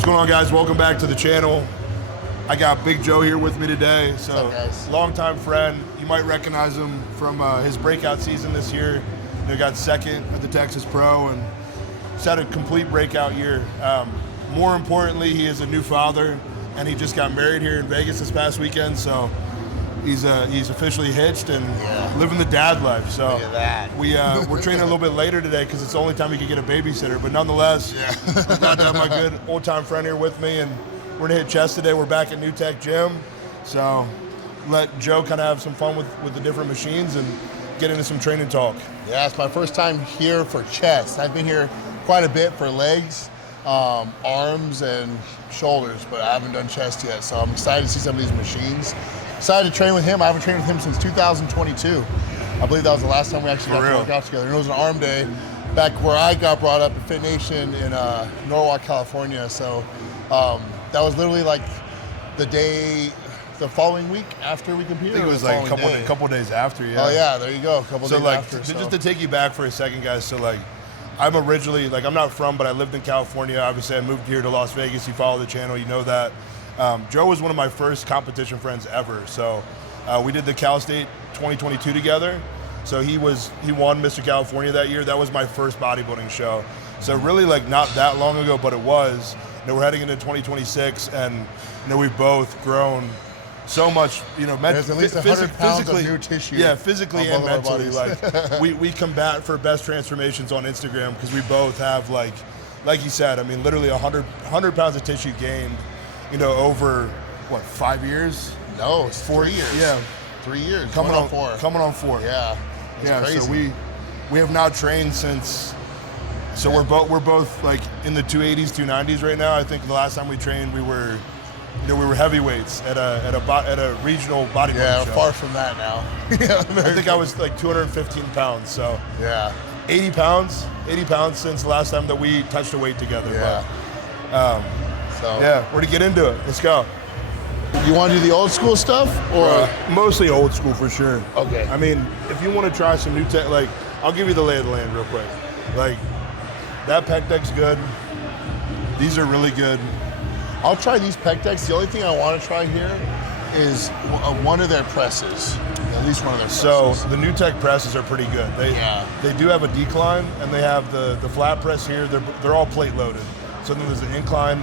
What's going on, guys? Welcome back to the channel. I got Big Joe here with me today. So, what's up, guys? Longtime friend. You might recognize him from his breakout season this year. He got second at the Texas Pro and just had a complete breakout year. More importantly, he is a new father, and he just got married here in Vegas this past weekend. So he's officially hitched and living the dad life. So look at that. We're training a little bit later today because it's the only time we could get a babysitter. But nonetheless, I'm glad to have my good old time friend here with me, and we're gonna hit chest today. We're back at New Tech Gym, so let Joe kind of have some fun with the different machines and get into some training talk. Yeah, it's my first time here for chest. I've been here quite a bit for legs, arms, and shoulders, but I haven't done chest yet. So I'm excited to see some of these machines. Excited to train with him. I haven't trained with him since 2022. I believe that was the last time we actually got to work out together. And it was an arm day back where I got brought up at Fit Nation in Norwalk, California. So that was literally like the following week after we competed. I think it was like a couple days after, yeah. Oh yeah, there you go, a couple days after. Just to take you back for a second, guys, so like, I'm originally, like, I'm not from, but I lived in California. Obviously, I moved here to Las Vegas. You follow the channel, you know that. Joe was one of my first competition friends ever. So we did the Cal State 2022 together. So he won Mr. California that year. That was my first bodybuilding show. So really, like, not that long ago, but it was. You know, we're heading into 2026, and you know, we've both grown so much. You know, there's at least 100 pounds of new tissue. Yeah, physically and mentally. Like we combat for best transformations on Instagram because we both have like you said. I mean, literally 100 pounds of tissue gained. You know, over what, 5 years? No, it's 4 years. Yeah, 3 years. Coming on 4. Coming on 4. Yeah, crazy. So we have not trained since. So we're both like in the 280s, 290s right now. I think the last time we trained, we were heavyweights at a regional bodybuilding show. Yeah, far from that now. Yeah, I think I was like 215 pounds. So yeah, 80 pounds since the last time that we touched a weight together. Yeah. But, yeah, we're to get into it. Let's go. You want to do the old school stuff, or mostly old school for sure? Okay. I mean, if you want to try some new tech, like, I'll give you the lay of the land real quick. Like, that pec deck's good. These are really good. I'll try these pec decks. The only thing I want to try here is one of their presses. At least one of their presses. So the new tech presses are pretty good. They do have a decline, and they have the flat press here. They're all plate loaded. So then there's an incline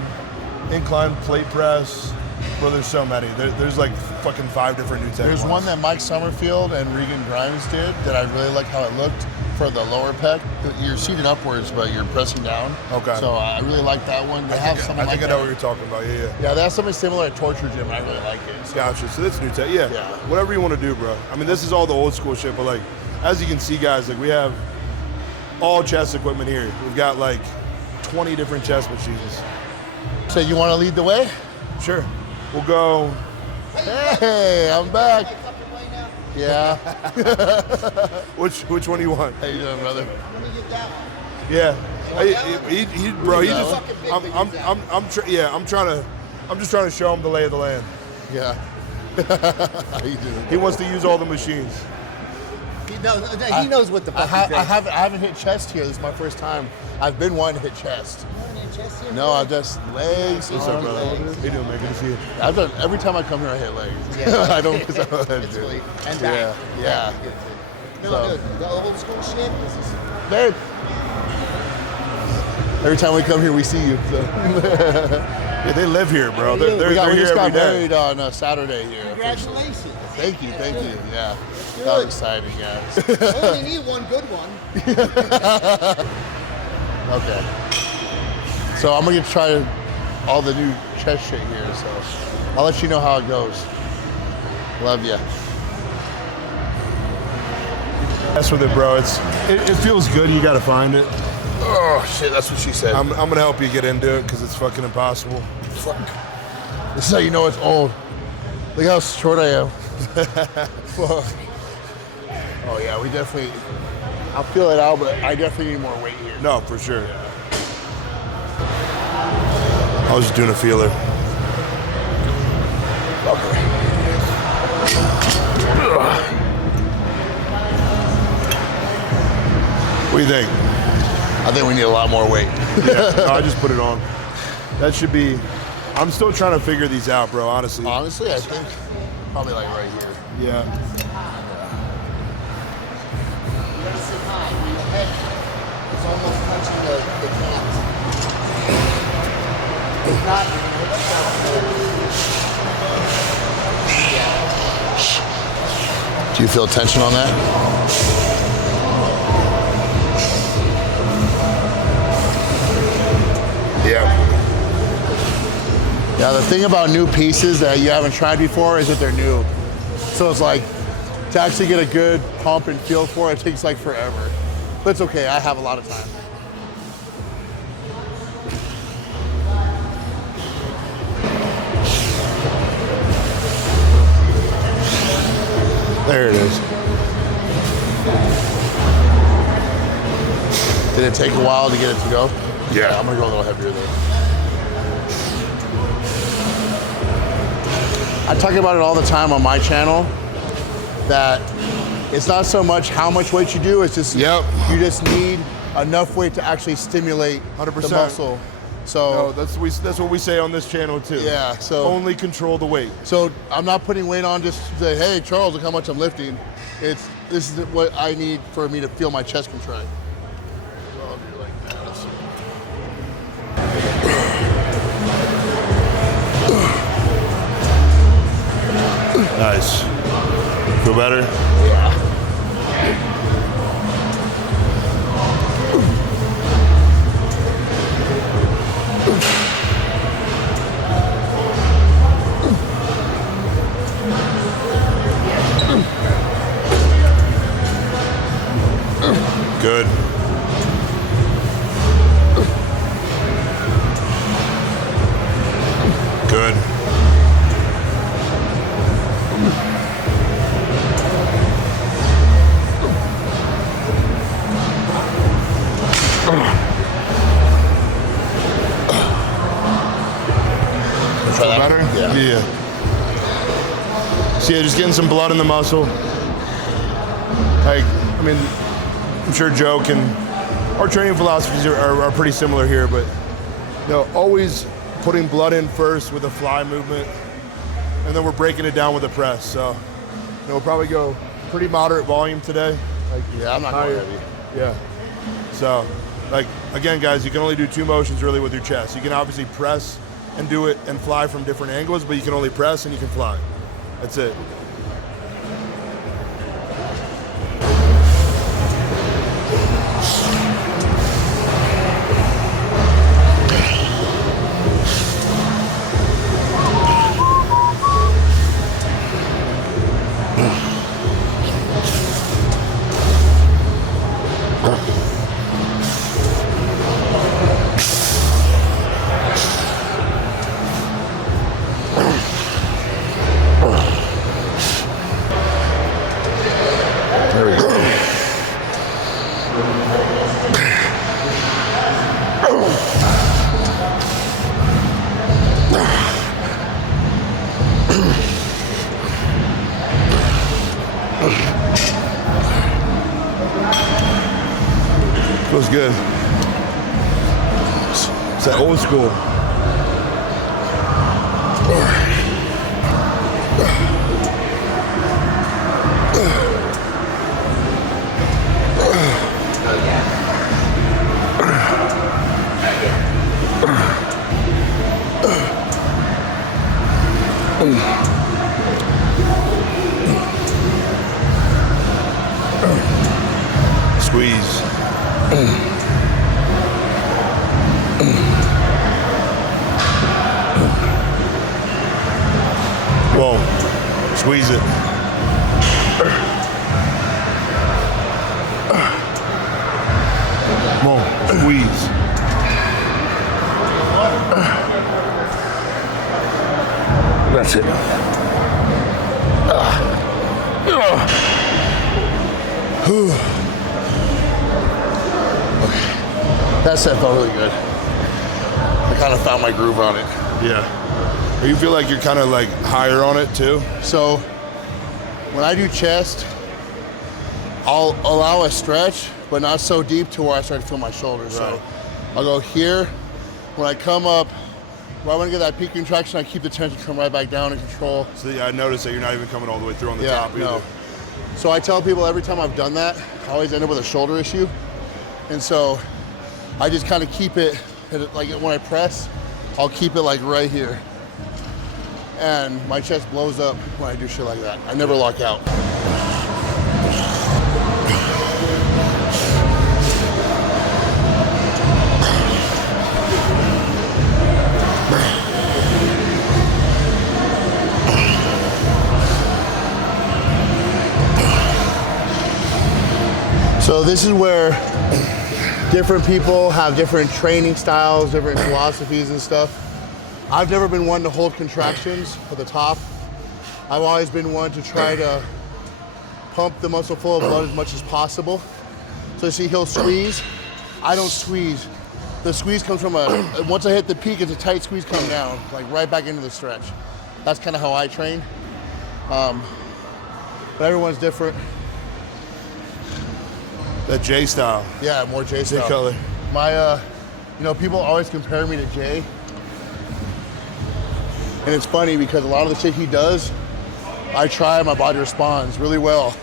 plate press. Bro, there's so many. There's like fucking 5 different new tech There's ones. one that Mike Summerfield and Regan Grimes did that I really like how it looked for the lower pec. You're seated upwards, but you're pressing down. Okay. So I really like that one. They have something I like think I know what you're talking about. Yeah. Yeah, they have something similar at Torture Gym, and I really like it. So. Gotcha. So that's new tech. Yeah. Whatever you want to do, bro. I mean, this is all the old school shit, but like, as you can see, guys, like, we have all chest equipment here. We've got like 20 different chest machines. So you want to lead the way? Sure. We'll go. Hey, I'm back. Yeah. Which one do you want? How you doing, brother? Yeah. I'm just trying to show him the lay of the land. Yeah. How you doing? He wants to use all the machines. He knows what the fuck I haven't hit chest here. This is my first time. I've been wanting to hit chest. No, I've just legs. What's up, brother? How you doing, man? Good to see you. I've done every time I come here. I hit legs. Yeah. I don't. Cause I don't It's sweet. And back. Yeah. No, the old school shit. Babe. Every time we come here, we see you. So. Yeah, they live here, bro. They're we here just got every day. married on Saturday here. Congratulations. Thank you. Yeah. That was exciting, guys. I only need one good one. Okay. So I'm gonna try all the new chest shit here. So I'll let you know how it goes. Love ya. Mess with it, bro. It feels good. You gotta find it. Oh shit, that's what she said. I'm gonna help you get into it because it's fucking impossible. Fuck. This is how you know it's old. Look how short I am. Fuck. Oh yeah, we definitely. I'll feel it out, but I definitely need more weight here. No, for sure. Yeah. I was just doing a feeler. Okay. What do you think? I think we need a lot more weight. Yeah, no, I just put it on. That should be. I'm still trying to figure these out, bro. Honestly. Honestly, I think probably like right here. Yeah. You gotta sit high. Your head is almost touching the cans. If not, you're gonna hit yourself. Do you feel tension on that? Yeah. Yeah, the thing about new pieces that you haven't tried before is that they're new. So it's like, to actually get a good pump and feel for it, it takes like forever. But it's okay, I have a lot of time. There it is. Did it take a while to get it to go? Yeah. I'm gonna go a little heavier though. I talk about it all the time on my channel, that it's not so much how much weight you do, it's just Yep. you just need enough weight to actually stimulate 100%. the muscle. So No, that's what we say on this channel too. yeah, so Only control the weight. so I'm not putting weight on just to say, hey Charles, look how much I'm lifting. This is what I need for me to feel my chest contract. So I'll do like that. Let's see. Nice. Feel better? Good. Good. Feel better? Yeah. So yeah, just getting some blood in the muscle. Like, I mean, I'm sure Joe can, our training philosophies are pretty similar here, but you know, always putting blood in first with a fly movement, and then we're breaking it down with a press. So, you know, we'll probably go pretty moderate volume today. Like, Yeah, I'm not higher. going heavy. Yeah. So, like, again, guys, you can only do two motions really with your chest. You can obviously press and do it and fly from different angles, but you can only press and you can fly. That's it. There we go. Feels good. It's that old school. Squeeze. Whoa. Squeeze it. Whoa. Squeeze. That's it. That set felt really good. I kind of found my groove on it. Yeah. You feel like you're kind of like higher on it too? So when I do chest, I'll allow a stretch, but not so deep to where I start to feel my shoulders. Right. So I'll go here. When I come up Where I want to get that peak contraction, I keep the tension come right back down in control. So yeah, I noticed that you're not even coming all the way through on the top either. No. So I tell people every time I've done that, I always end up with a shoulder issue. And so I just kind of keep it, like when I press, I'll keep it like right here. And my chest blows up when I do shit like that. I never lock out. So this is where different people have different training styles, different philosophies and stuff. I've never been one to hold contractions at the top. I've always been one to try to pump the muscle full of blood as much as possible. So you see he'll squeeze. I don't squeeze. The squeeze comes from once I hit the peak, it's a tight squeeze come down, like right back into the stretch. That's kind of how I train. But everyone's different. That J style. Yeah, more J style. J color. My, people always compare me to Jay. And it's funny because a lot of the shit he does, I try, my body responds really well.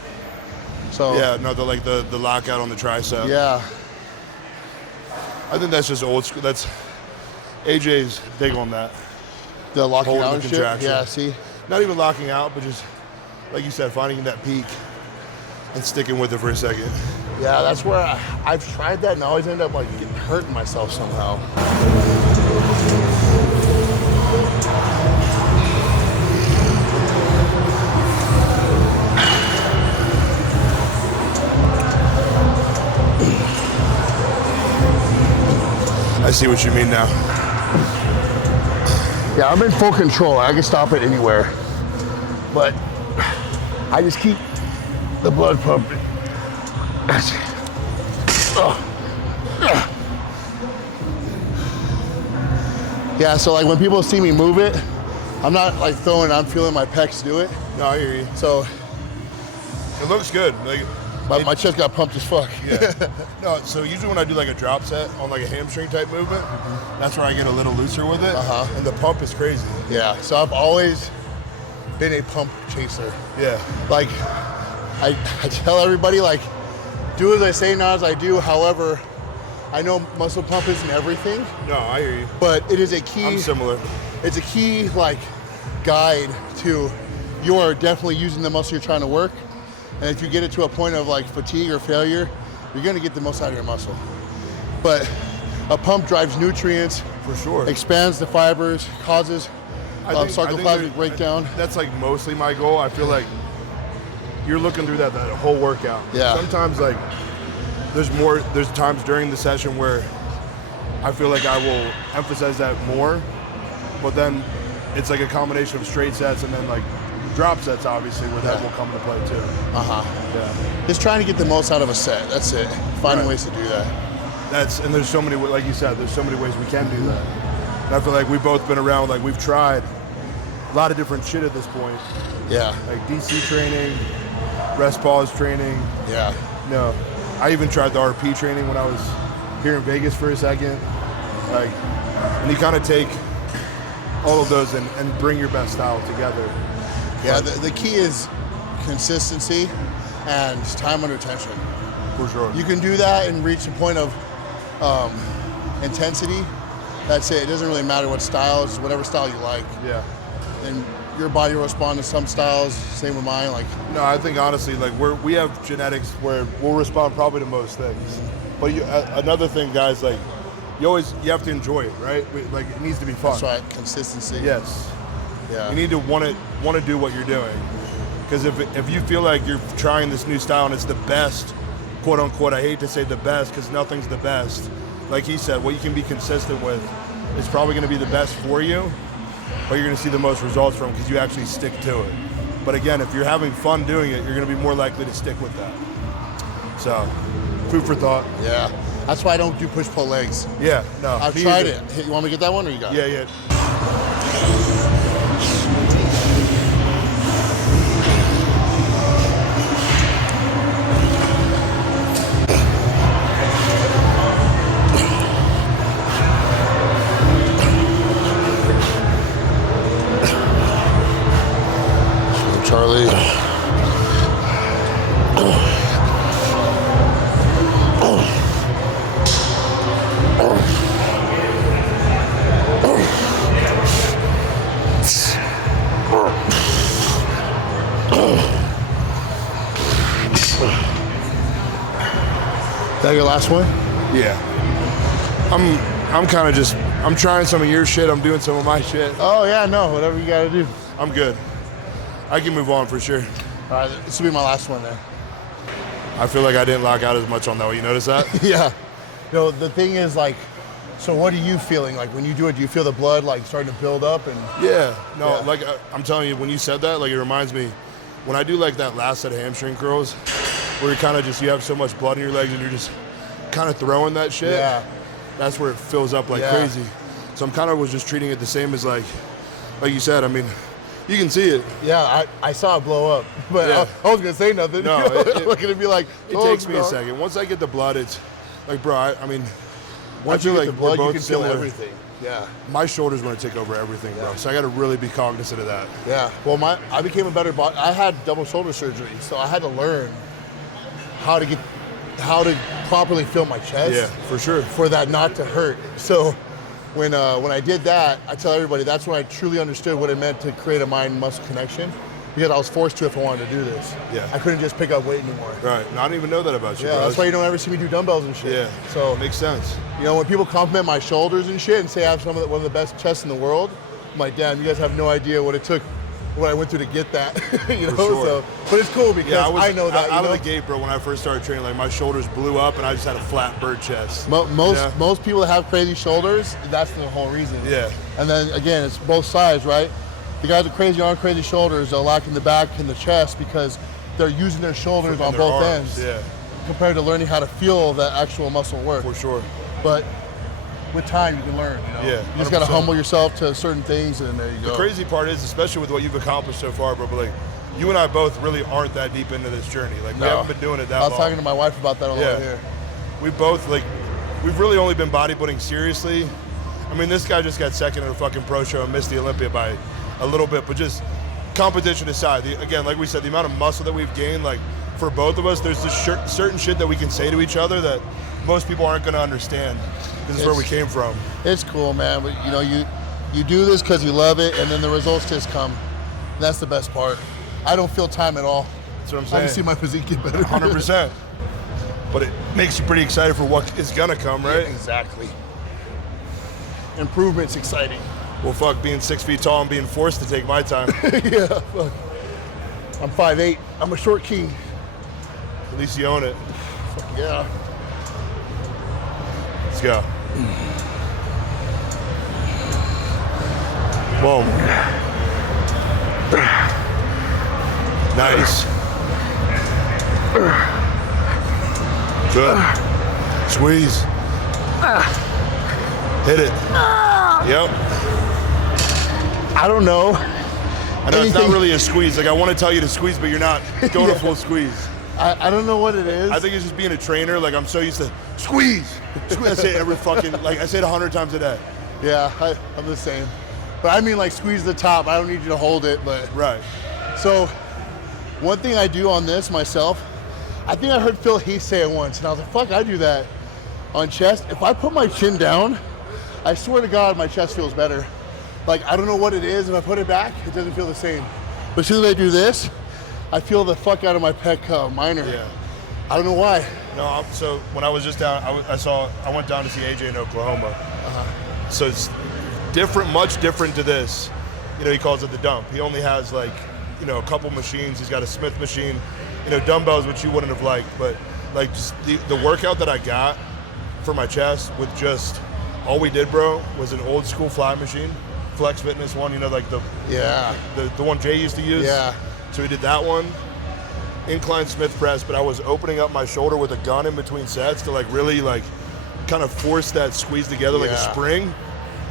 So Yeah, no, the lockout on the tricep. yeah, I think that's just old school. That's AJ's big on that. the locking Holding out the and shit. contraction. Yeah, see, Not even locking out, but just like you said, finding that peak and sticking with it for a second. yeah, that's where I've tried that and I always end up like getting hurting myself somehow. I see what you mean now. Yeah, I'm in full control. I can stop it anywhere. But I just keep the blood pumping. Yeah, so like when people see me move it, I'm not like throwing, I'm feeling my pecs do it. No, I hear you. So It looks good. my chest got pumped as fuck. Yeah. No, so usually when I do like a drop set on like a hamstring type movement, that's where I get a little looser with it. And the pump is crazy. Yeah, so I've always been a pump chaser. Yeah. Like, I tell everybody, like, do as I say, not as I do. However, I know muscle pump isn't everything, No, I hear you. but it is a key. I'm similar. It's a key, like, guide to you're definitely using the muscle you're trying to work. And if you get it to a point of, like, fatigue or failure, you're going to get the most out of your muscle. But a pump drives nutrients, For sure. expands the fibers, causes I think sarcoplasmic breakdown. That's like mostly my goal. I feel like you're looking through that whole workout. Yeah. Sometimes like there's times during the session where I feel like I will emphasize that more, but then it's like a combination of straight sets and then like drop sets obviously where that will come into play too. Yeah. Just trying to get the most out of a set. That's it. Finding Right. ways to do that. And there's so many, like you said, there's so many ways we can do that. And I feel like we've both been around, like we've tried a lot of different shit at this point. Yeah. Like DC training, rest pause training. Yeah. No, I even tried the RP training when I was here in Vegas for a second. Like, and you kind of take all of those and bring your best style together. Yeah, the key is consistency and time under tension. For sure. You can do that and reach a point of intensity. That's it. It doesn't really matter what style, it's whatever style you like. Yeah. And your body will respond to some styles, same with mine. Like, No, I think honestly, like we have genetics where we'll respond probably to most things. But another thing, guys, like you have to enjoy it, right? Like it needs to be fun. that's right, consistency. Yes. Yeah. You need to want to do what you're doing. Because if you feel like you're trying this new style and it's the best, quote unquote, I hate to say the best because nothing's the best. Like he said, what you can be consistent with is probably going to be the best for you, but you're going to see the most results from because you actually stick to it. But again, if you're having fun doing it, you're going to be more likely to stick with that. So, food for thought. Yeah. That's why I don't do push-pull legs. Yeah, no. I've me tried either. it. Hey, you want me to get that one or you got it? Yeah, yeah. That your last one? Yeah. I'm kind of just, I'm trying some of your shit. I'm doing some of my shit. Oh yeah, no, whatever you gotta do. I'm good. I can move on for sure. All right, this will be my last one then. I feel like I didn't lock out as much on that one. You notice that? Yeah. No, the thing is like, so what are you feeling like when you do it? Do you feel the blood like starting to build up? And Yeah. No, Yeah. like I'm telling you, when you said that, like it reminds me, when I do like that last set of hamstring curls, where you kind of just, you have so much blood in your legs and you're just kind of throwing that shit. Yeah. That's where it fills up like Yeah. crazy. So I'm kind of was just treating it the same as like you said, I mean, you can see it. Yeah, I saw it blow up, but Yeah. I was gonna say nothing. No, I'm looking to be like, It oh, takes me a no. second. Once I get the blood, it's like, bro, I mean, Once I you feel get like the blood, we're you both can feel similar. everything. Yeah, My shoulders want to take over everything, bro. Yeah. So I got to really be cognizant of that. yeah. Well, I became a better body. I had double shoulder surgery, so I had to learn how to properly feel my chest. Yeah, for sure. For that not to hurt. So when I did that, I tell everybody that's when I truly understood what it meant to create a mind-muscle connection, because I was forced to if I wanted to do this. Yeah. I couldn't just pick up weight anymore. Right. No, I didn't even know that about you, Yeah, bro. that's why you don't ever see me do dumbbells and shit. Yeah. So Makes sense. you know, when people compliment my shoulders and shit and say I have one of the best chests in the world, I'm like, damn, you guys have no idea what it took, what I went through to get that. You know, sure. so but it's cool because Yeah, I know that. out you know? of the gate, bro, when I first started training, like my shoulders blew up and I just had a flat bird chest. Most people that have crazy shoulders, that's the whole reason. Yeah. And then again, it's both sides, right? The guys with crazy arm, crazy shoulders, they're lacking the back and the chest because they're using their shoulders on their both arms, ends. yeah. Compared to learning how to feel that actual muscle work. For sure. But with time, you can learn. You know? Yeah, You just got to 100%. humble yourself to certain things, and there you go. The crazy part is, especially with what you've accomplished so far, bro, but like, you and I both really aren't that deep into this journey. Like, we No. haven't been doing it that I was long. talking to my wife about that on the way Yeah. here. We both, like, we've really only been bodybuilding seriously. I mean, this guy just got second in a fucking pro show and missed the Olympia by a little bit, but just competition aside, again, like we said, the amount of muscle that we've gained, like, for both of us, there's this certain shit that we can say to each other that most people aren't going to understand. This is where we came from. It's cool, man. But you know, you do this because you love it, and then the results just come. That's the best part. I don't feel time at all. That's what I'm I saying. can see my physique get better. 100%. But it makes you pretty excited for what is going to come, right? Exactly. Improvement's exciting. Well, fuck, being 6 feet tall and being forced to take my time. Yeah. Fuck. I'm 5'8". I'm a short king. At least you own it. Yeah. Let's go. Boom. Nice. Good. Squeeze. Hit it. Yep. I don't know. I know it's not Anything- really a squeeze. Like, I want to tell you to squeeze, but you're not going to full squeeze. I don't know what it is. I think it's just being a trainer. Like, I'm so used to squeeze. I say it every fucking, like, I say it 100 times a day. Yeah, I'm the same. But I mean, like, squeeze the top. I don't need you to hold it, but. Right. So, one thing I do on this myself, I think I heard Phil Heath say it once, and I was like, fuck, I do that on chest. If I put my chin down, I swear to God, my chest feels better. Like, I don't know what it is. If I put it back, it doesn't feel the same. But as soon as I do this, I feel the fuck out of my pec minor. Yeah. I don't know why. No, so when I was just down, I went down to see AJ in Oklahoma. So it's different, much different to this. You know, he calls it the dump. He only has like, you know, a couple machines. He's got a Smith machine, you know, dumbbells, which you wouldn't have liked. But like just the workout that I got for my chest with just, all we did, bro, was an old school fly machine, Flex Fitness one, you know, like the one Jay used to use. Yeah. So we did that one. Incline Smith press, but I was opening up my shoulder with a gun in between sets to like really like kind of force that squeeze together like a Yeah. spring,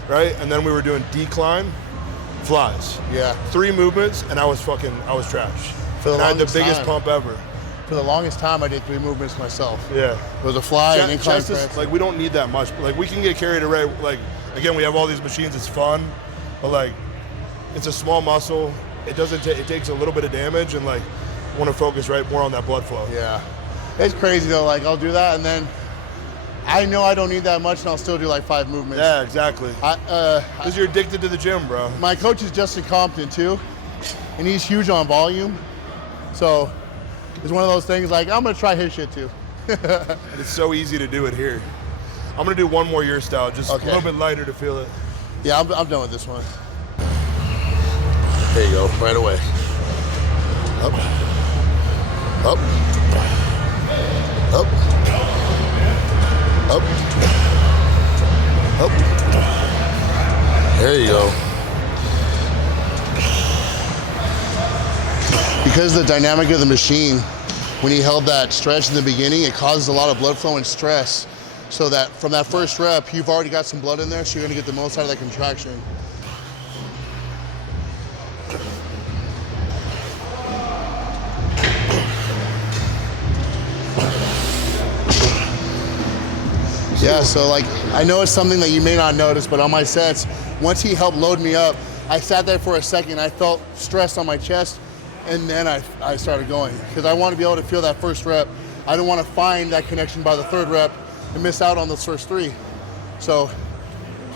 right? And then we were doing decline flies. Yeah. 3 movements and I was trash. For the And I had the longest biggest time. pump ever. For the longest time, I did 3 movements myself. Yeah. It was a fly and incline Chest is, press. like, we don't need that much. Like, we can get carried away. Like, again, we have all these machines. It's fun, but like, it's a small muscle. It doesn't. It takes a little bit of damage, and like, want to focus more on that blood flow. Yeah. It's crazy though, like I'll do that and then I know I don't need that much and I'll still do like 5 movements. Yeah, exactly. Because you're addicted to the gym, bro. My coach is Justin Compton too, and he's huge on volume. So it's one of those things like, I'm gonna try his shit too. And it's so easy to do it here. I'm gonna do one more your style, just a little bit lighter to feel it. Yeah, I'm done with this one. There you go, right away. Up, up, up, up, up. There you go. Because of the dynamic of the machine, when he held that stretch in the beginning, it causes a lot of blood flow and stress. So that from that first rep, you've already got some blood in there, so you're gonna get the most out of that contraction. Yeah, so like, I know it's something that you may not notice, but on my sets, once he helped load me up, I sat there for a second, I felt stress on my chest, and then I started going. Because I want to be able to feel that first rep. I don't want to find that connection by the third rep and miss out on those first three. So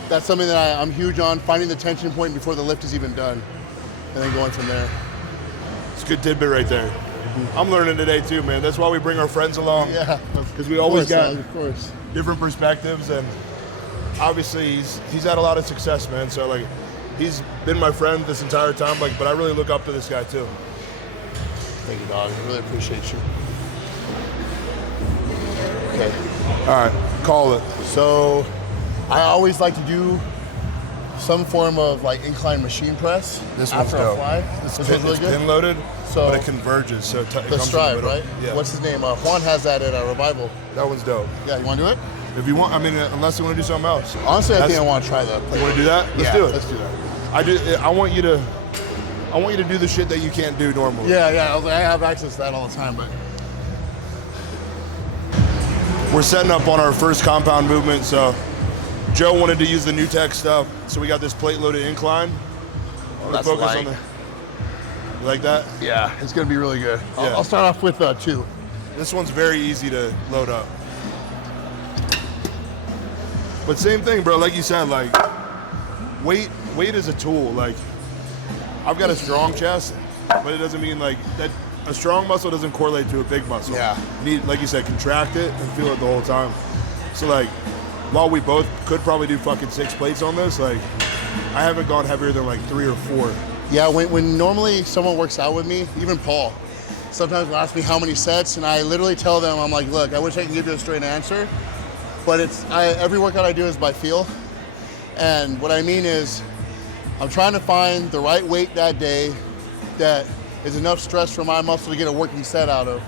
that's something that I'm huge on, finding the tension point before the lift is even done, and then going from there. It's a good tidbit right there. I'm learning today too, man. That's why we bring our friends along. Yeah, because we always got of course. different perspectives, and obviously he's had a lot of success, man. So like, he's been my friend this entire time. Like, but I really look up to this guy too. Thank you, dog. I really appreciate you. Okay. All right, call it. So I always like to do some form of like incline machine press This one's after a dope. fly. This one's really good. Pin loaded, So- but it converges. So it The comes in stride, middle. right? Yeah. What's his name? Juan has that at Revival. That one's dope. Yeah, you want to do it? If you want, I mean, unless you want to do something else. Honestly, I think That's- I want to try that. You want to do that? Let's Yeah, do it. let's do that. I want you to do the shit that you can't do normally. Yeah. I have access to that all the time, but We're setting up on our first compound movement, so Joe wanted to use the new tech stuff, so we got this plate-loaded incline. that's Focus light. on the. You like that? Yeah, it's gonna be really good. Yeah. I'll start off with 2. This one's very easy to load up. But same thing, bro. Like you said, like weight is a tool. Like, I've got a strong chest, but it doesn't mean like that. A strong muscle doesn't correlate to a big muscle. Yeah. You need, like you said, contract it and feel it the whole time. So like, while we both could probably do fucking 6 plates on this, like, I haven't gone heavier than like 3 or 4. Yeah, when normally someone works out with me, even Paul, sometimes will ask me how many sets, and I literally tell them, I'm like, look, I wish I could give you a straight answer, but every workout I do is by feel. And what I mean is, I'm trying to find the right weight that day that is enough stress for my muscle to get a working set out of.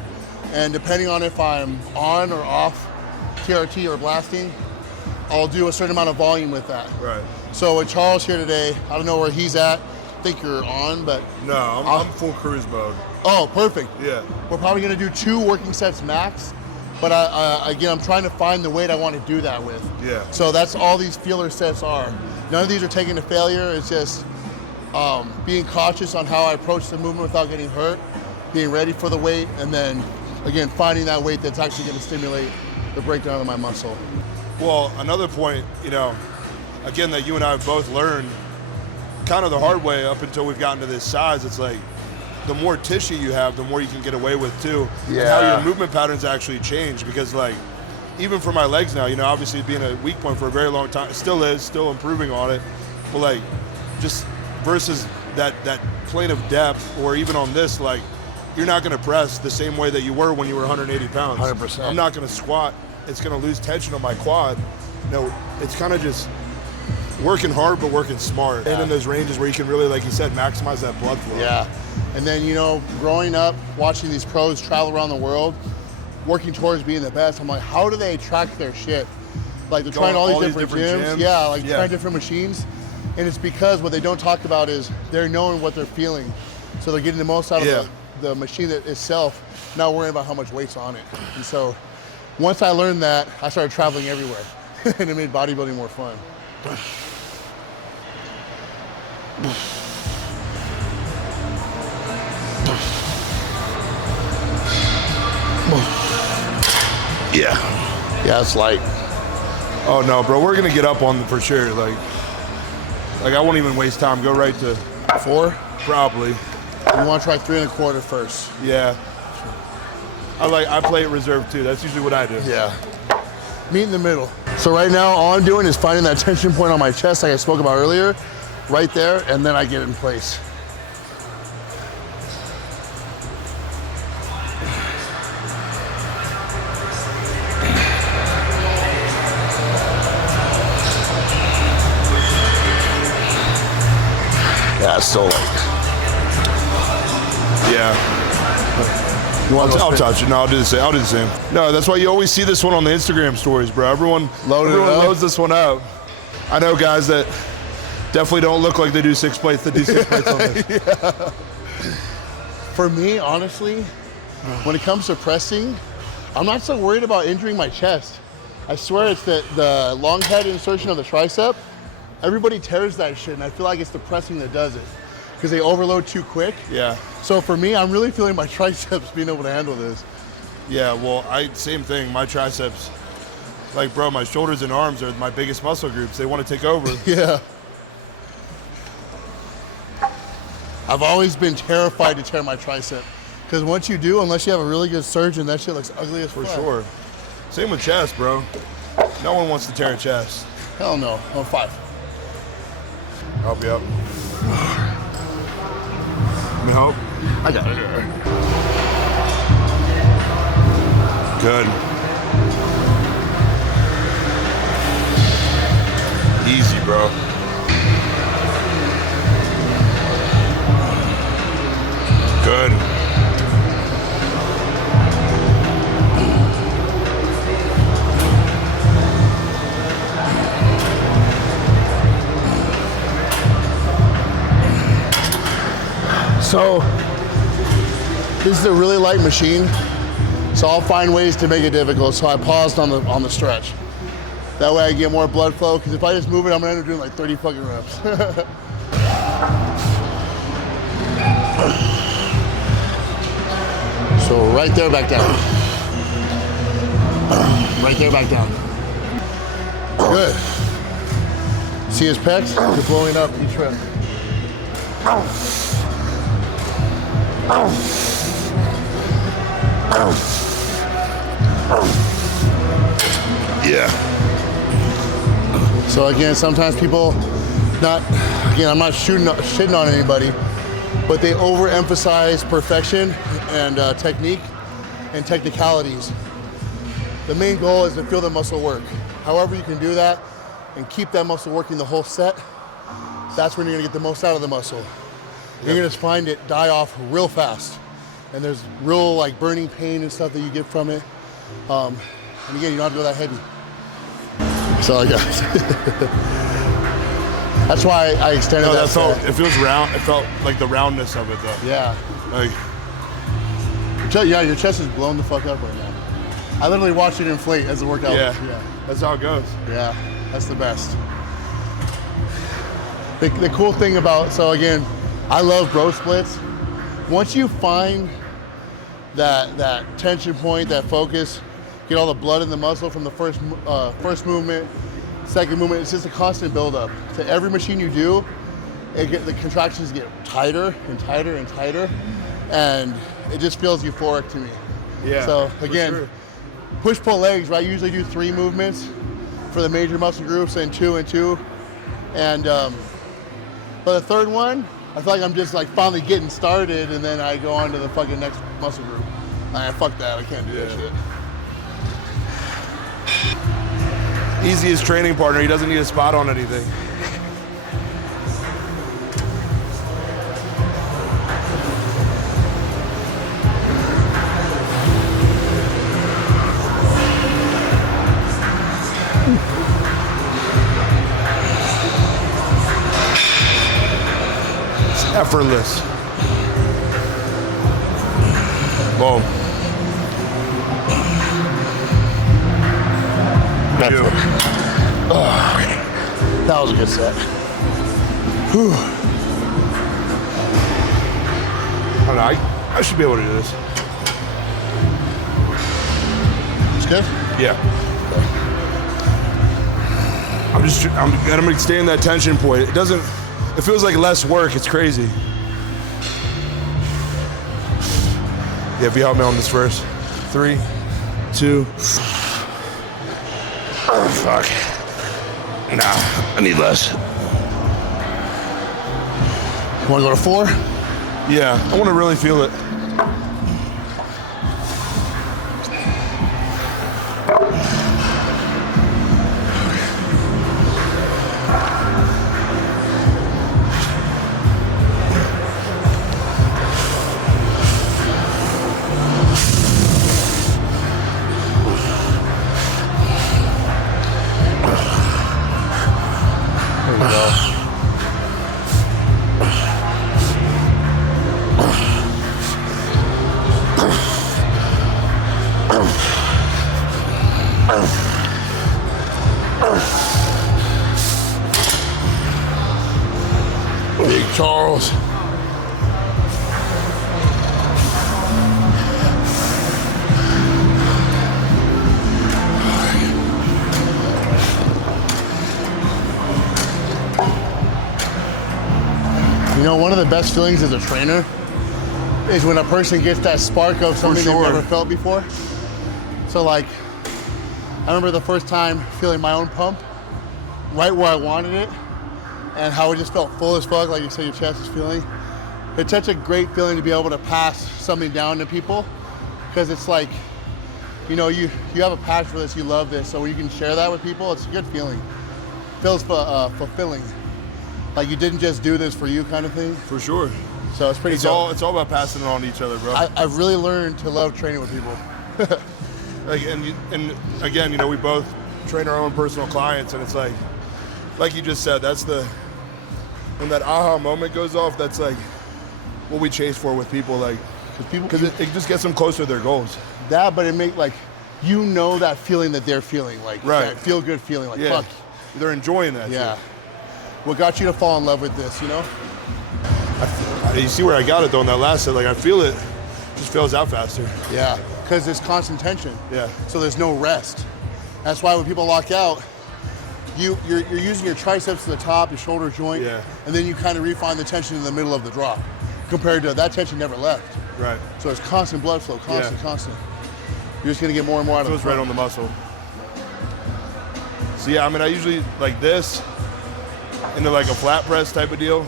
And depending on if I'm on or off TRT or blasting, I'll do a certain amount of volume with that. Right. So with Charles here today, I don't know where he's at. I think you're on, but No, I'm full cruise mode. oh, perfect. Yeah. We're probably gonna do 2 working sets max, but again, I'm trying to find the weight I want to do that with. Yeah. So that's all these feeler sets are. None of these are taken to failure. It's just being cautious on how I approach the movement without getting hurt, being ready for the weight, and then again finding that weight that's actually going to stimulate the breakdown of my muscle. Well, another point, you know, again, that you and I have both learned kind of the hard way up until we've gotten to this size, it's like the more tissue you have, the more you can get away with too. And how Yeah. your movement patterns actually change, because like, even for my legs now, you know, obviously being a weak point for a very long time, still improving on it, but like, just versus that plane of depth, or even on this, like, you're not gonna press the same way that you were when you were 180 pounds. 100%. I'm not gonna squat, it's gonna lose tension on my quad. No, it's kind of just working hard, but working smart. And in those ranges where you can really, like you said, maximize that blood flow. Yeah. And then, you know, growing up, watching these pros travel around the world, working towards being the best, I'm like, how do they track their shit? Like, they're trying all these different gyms. Yeah, like trying different machines. And it's because what they don't talk about is they're knowing what they're feeling. So they're getting the most out of the machine itself, not worrying about how much weight's on it. And so once I learned that, I started traveling everywhere. And it made bodybuilding more fun. Yeah, it's light. Oh no, bro, we're gonna get up on them for sure. Like I won't even waste time. Go right to 4. probably. You want to try 3 1/4 first. Yeah. I play it reserved too. That's usually what I do. Yeah. Meet in the middle. So right now, all I'm doing is finding that tension point on my chest like I spoke about earlier, right there, and then I get in place. Yeah, it's so light. Yeah. I'll touch it. No, I'll do the same. I'll do the same. No, that's why you always see this one on the Instagram stories, bro. Everyone loads this one up. I know guys that definitely don't look like they do 6 plates that do 6 plates on this. Yeah. For me, honestly, when it comes to pressing, I'm not so worried about injuring my chest. I swear it's the long head insertion of the tricep. Everybody tears that shit, and I feel like it's the pressing that does it because they overload too quick. Yeah. So for me, I'm really feeling my triceps being able to handle this. Yeah, well, same thing. My triceps, like, bro, my shoulders and arms are my biggest muscle groups. They want to take over. Yeah. I've always been terrified to tear my tricep because once you do, unless you have a really good surgeon, that shit looks ugly as fuck. For sure. Same with chest, bro. No one wants to tear a chest. Hell no. I'm 5. Help you up. Let me help. I got it. Good. Easy, bro. Good. So this is a really light machine, so I'll find ways to make it difficult. So I paused on the stretch. That way I get more blood flow, because if I just move it, I'm gonna end up doing like 30 fucking reps. So right there, back down. Right there, back down. Good. See his pecs? They're blowing up each rep. Yeah. So again, sometimes people, I'm not shitting on anybody, but they overemphasize perfection and technique and technicalities. The main goal is to feel the muscle work. However you can do that and keep that muscle working the whole set, that's when you're gonna get the most out of the muscle. You're gonna find it die off real fast. And there's real like burning pain and stuff that you get from it. And again, you don't have to go that heavy. That's all I got. That's why I extended No, that set. it feels round. It felt like the roundness of it, though. Yeah. Like, Yeah, your chest is blown the fuck up right now. I literally watched it inflate as the workout. yeah, that's how it goes. Yeah, that's the best. The cool thing about, so again, I love bro splits. Once you find that tension point, that focus, get all the blood in the muscle from the first movement, second movement, it's just a constant buildup. So every machine you do, the contractions get tighter and tighter and tighter, and it just feels euphoric to me. Yeah. So again, sure. push-pull legs, right? I usually do 3 movements for the major muscle groups and 2 and 2. And but the third one, I feel like I'm just like finally getting started, and then I go on to the fucking next muscle group. Fuck that, I can't do that shit. Easiest training partner. He doesn't need a spot on anything. Effortless. Boom. That's it. Oh, that was a good set. Whew. I don't know, I should be able to do this. It's good? Yeah. I'm gonna stay in that tension point. It feels like less work. It's crazy. Yeah, if you help me on this first. 3, 2. Oh, fuck. Nah, I need less. You want to go to 4? Yeah, I want to really feel it. Big Charles. You know, one of the best feelings as a trainer is when a person gets that spark of something sure. they've never felt before. So like, I remember the first time feeling my own pump right where I wanted it, and how it just felt full as fuck, like you say your chest is feeling. It's such a great feeling to be able to pass something down to people, because it's like, you know, you have a passion for this, you love this, so when you can share that with people, it's a good feeling. Feels fulfilling. Like you didn't just do this for you kind of thing. For sure. So it's pretty dope. It's all about passing it on to each other, bro. I've really learned to love training with people. Like, and again, you know, we both train our own personal clients, and it's like you just said, that's when that aha moment goes off, that's like what we chase for with people, like, because it just gets them closer to their goals. That, but it make like, you know, that feeling that they're feeling, like right. That feel good feeling, like Yeah. fuck. They're enjoying that. Yeah. Too. What got you to fall in love with this, you know? You see where I got it though in that last set, like I feel it just fills out faster. Yeah, because there's constant tension. Yeah. So there's no rest. That's why when people lock out, you're using your triceps to the top, your shoulder joint, Yeah. and then you kind of refine the tension in the middle of the drop. Compared to that tension never left. Right. So it's constant blood flow, constant. You're just gonna get more and more out of it. It goes right on the muscle. So yeah, I mean, I usually like this into like a flat press type of deal.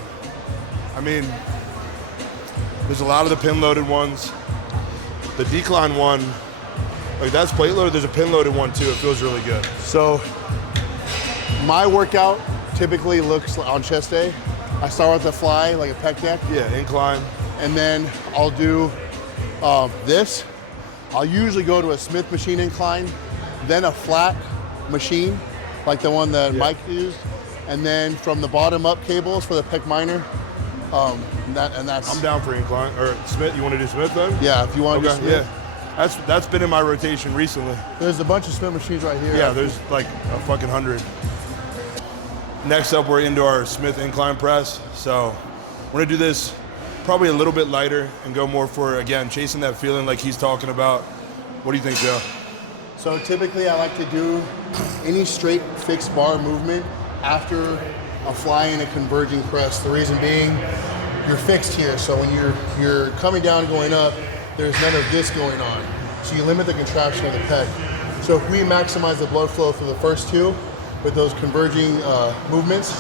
I mean, there's a lot of the pin loaded ones. The decline one, like that's plate loaded. There's a pin loaded one too. It feels really good. So my workout typically looks on chest day. I start with the fly, like a pec deck. Yeah, incline. And then I'll do this. I'll usually go to a Smith machine incline, then a flat machine, like the one that Mike used, and then from the bottom up cables for the pec minor. That's. I'm down for incline or Smith. You want to do Smith then? Yeah, if you want to do Smith. Yeah, that's been in my rotation recently. There's a bunch of Smith machines right here. Yeah, there's like a fucking 100. Next up, we're into our Smith incline press. So we're gonna do this probably a little bit lighter and go more for, again, chasing that feeling like he's talking about. What do you think, Joe? So typically I like to do any straight fixed bar movement after a fly and a converging press. The reason being, you're fixed here. So when you're coming down, going up, there's none of this going on. So you limit the contraction of the pec. So if we maximize the blood flow through the first two with those converging movements,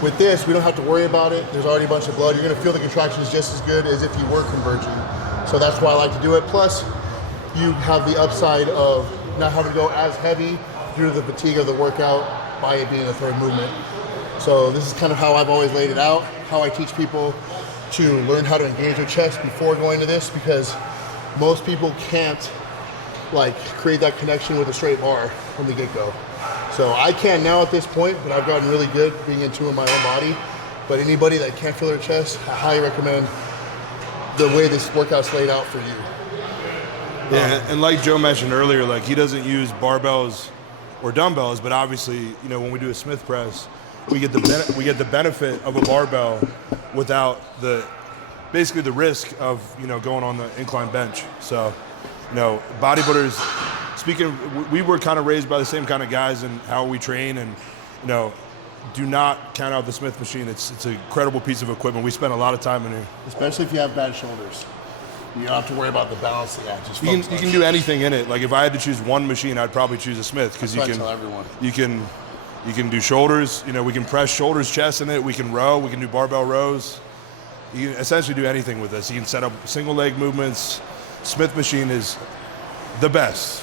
with this, we don't have to worry about it. There's already a bunch of blood. You're gonna feel the contractions just as good as if you were converging. So that's why I like to do it. Plus, you have the upside of not having to go as heavy due to the fatigue of the workout by it being a third movement. So this is kind of how I've always laid it out, how I teach people to learn how to engage their chest before going to this, because most people can't like create that connection with a straight bar from the get-go. So I can now at this point, but I've gotten really good being in tune with my own body. But anybody that can't feel their chest, I highly recommend the way this workout's laid out for you. Yeah, and like Joe mentioned earlier, like he doesn't use barbells or dumbbells, but obviously, you know, when we do a Smith press, we get the benefit of a barbell without basically the risk of, you know, going on the incline bench. So, you know, bodybuilders, we were kind of raised by the same kind of guys and how we train, and, you know, do not count out the Smith machine. It's an incredible piece of equipment. We spend a lot of time in here. Especially if you have bad shoulders. You don't have to worry about the balancing act. Just You can do anything in it. Like if I had to choose one machine, I'd probably choose a Smith because That's what I tell everyone. You can do shoulders. You know, we can press shoulders, chest in it. We can row. We can do barbell rows. You can essentially do anything with this. You can set up single leg movements. Smith machine is the best.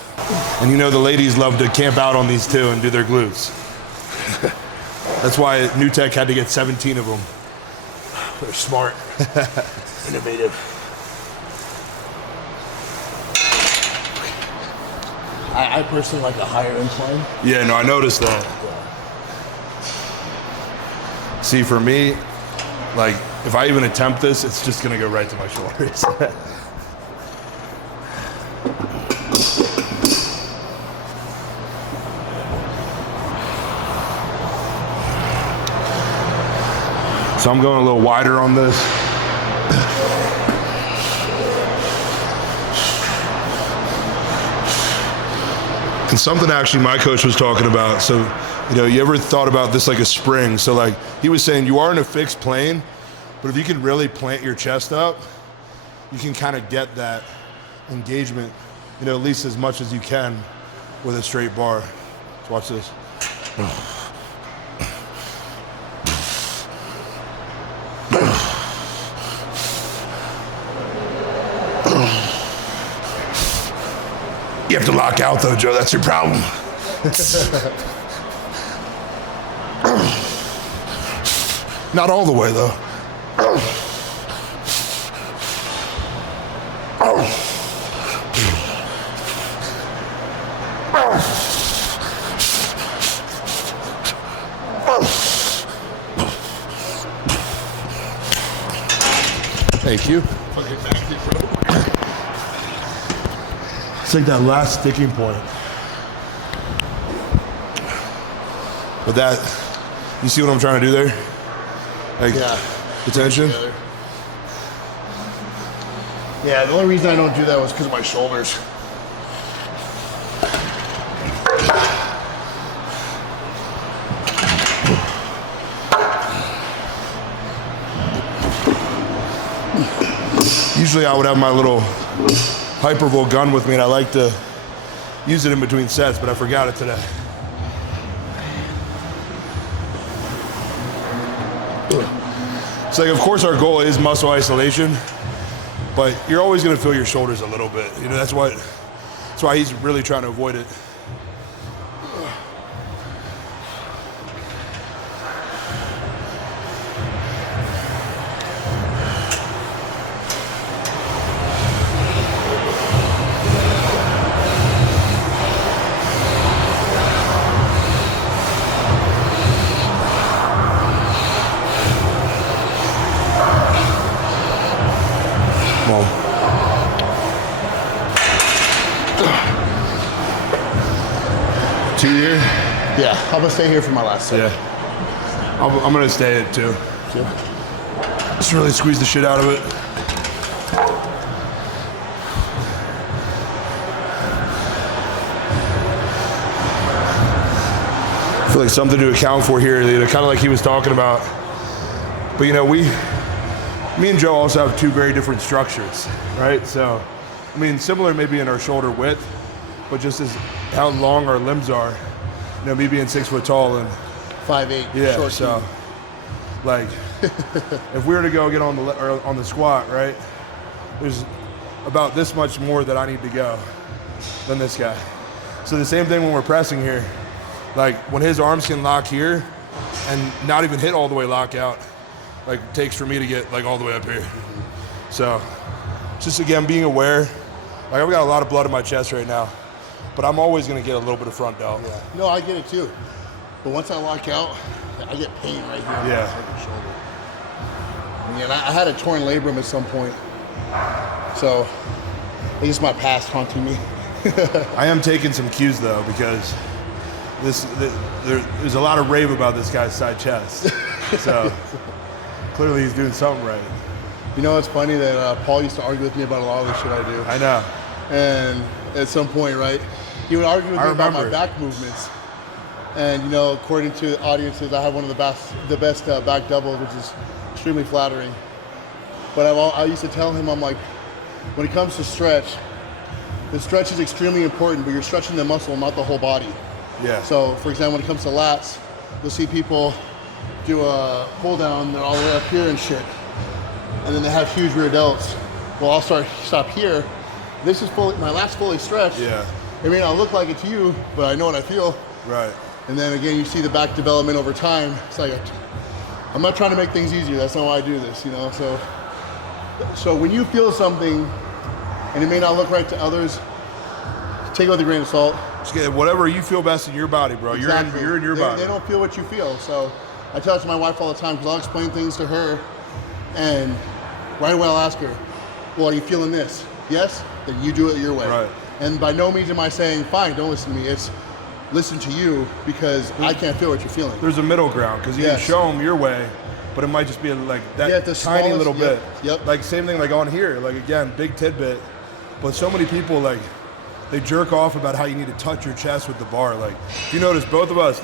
And you know the ladies love to camp out on these too and do their glutes. That's why New Tech had to get 17 of them. They're smart, innovative. I personally like a higher incline. Yeah, no, I noticed that. See, for me, like, if I even attempt this, it's just gonna go right to my shoulders. So I'm going a little wider on this. And something actually my coach was talking about, so, you know, you ever thought about this like a spring? So like, he was saying you are in a fixed plane, but if you can really plant your chest up, you can kind of get that engagement, you know, at least as much as you can with a straight bar. Let's watch this. You have to lock out though, Joe, that's your problem. Not all the way though. Thank you. It's like that last sticking point. But that, you see what I'm trying to do there? Like, Yeah. attention? Yeah, the only reason I don't do that was because of my shoulders. Usually I would have my little Hypervolt gun with me, and I like to use it in between sets, but I forgot it today. So like, of course our goal is muscle isolation, but you're always gonna feel your shoulders a little bit. You know, that's why he's really trying to avoid it. Yeah, I'm gonna stay here for my last set. Yeah, I'm gonna stay at 2. Just really squeeze the shit out of it. I feel like something to account for here, you know, kind of like he was talking about. But you know, me and Joe also have 2 very different structures, right? So, I mean, similar maybe in our shoulder width, but just as how long our limbs are. You know, me being 6 foot tall and 5'8". yeah, short so team. like if we were to go get on the squat, right? There's about this much more that I need to go than this guy. So the same thing when we're pressing here. Like when his arms can lock here and not even hit all the way lockout, like it takes for me to get like all the way up here. So just again being aware. Like I've got a lot of blood in my chest right now, but I'm always gonna get a little bit of front delt. Yeah. No, I get it too. But once I lock out, I get pain right here on my second shoulder. And I had a torn labrum at some point. So it's just my past haunting me. I am taking some cues though, because there's a lot of rave about this guy's side chest. So clearly he's doing something right. You know, it's funny that Paul used to argue with me about a lot of the shit I do. I know. And at some point, right, he would argue with me about my back movements. And you know, according to the audiences, I have one of the best back doubles, which is extremely flattering. But I used to tell him, I'm like, when it comes to stretch, the stretch is extremely important, but you're stretching the muscle, not the whole body. Yeah. So, for example, when it comes to lats, you'll see people do a pull down, they're all the way up here and shit, and then they have huge rear delts. Well, I'll stop here. This is fully, my lat's fully stretched. Yeah. It may not look like it to you, but I know what I feel. Right. And then again, you see the back development over time. It's like, I'm not trying to make things easier. That's not why I do this, you know? So when you feel something and it may not look right to others, take it with a grain of salt. Just get whatever you feel best in your body, bro. Exactly. You're in your body. They don't feel what you feel. So I tell it to my wife all the time because I'll explain things to her and right away I'll ask her, well, are you feeling this? Yes? Then you do it your way. Right. And by no means am I saying, fine, don't listen to me. It's listen to you because I can't feel what you're feeling. There's a middle ground because you can show them your way, but it might just be like that Yeah, the tiny smallest- little bit. Yep. Like same thing like on here. Like again, big tidbit. But so many people like they jerk off about how you need to touch your chest with the bar. Like if you notice, both of us,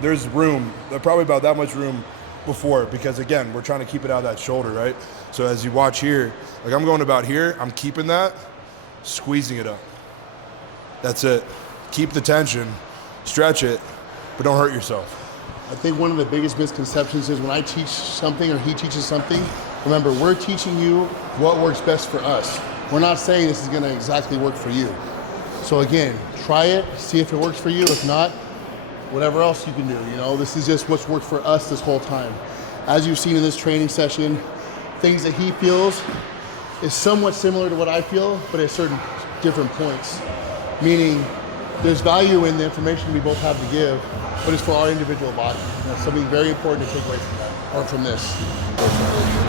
there's room, probably about that much room before because again, we're trying to keep it out of that shoulder, right? So as you watch here, like I'm going about here, I'm keeping that, squeezing it up. That's it. Keep the tension, stretch it, but don't hurt yourself. I think one of the biggest misconceptions is when I teach something or he teaches something, remember, we're teaching you what works best for us. We're not saying this is gonna exactly work for you. So again, try it, see if it works for you. If not, whatever else you can do, you know? This is just what's worked for us this whole time. As you've seen in this training session, things that he feels is somewhat similar to what I feel, but at certain different points. Meaning, there's value in the information we both have to give, but it's for our individual body. And that's something very important to take away from that, or from this.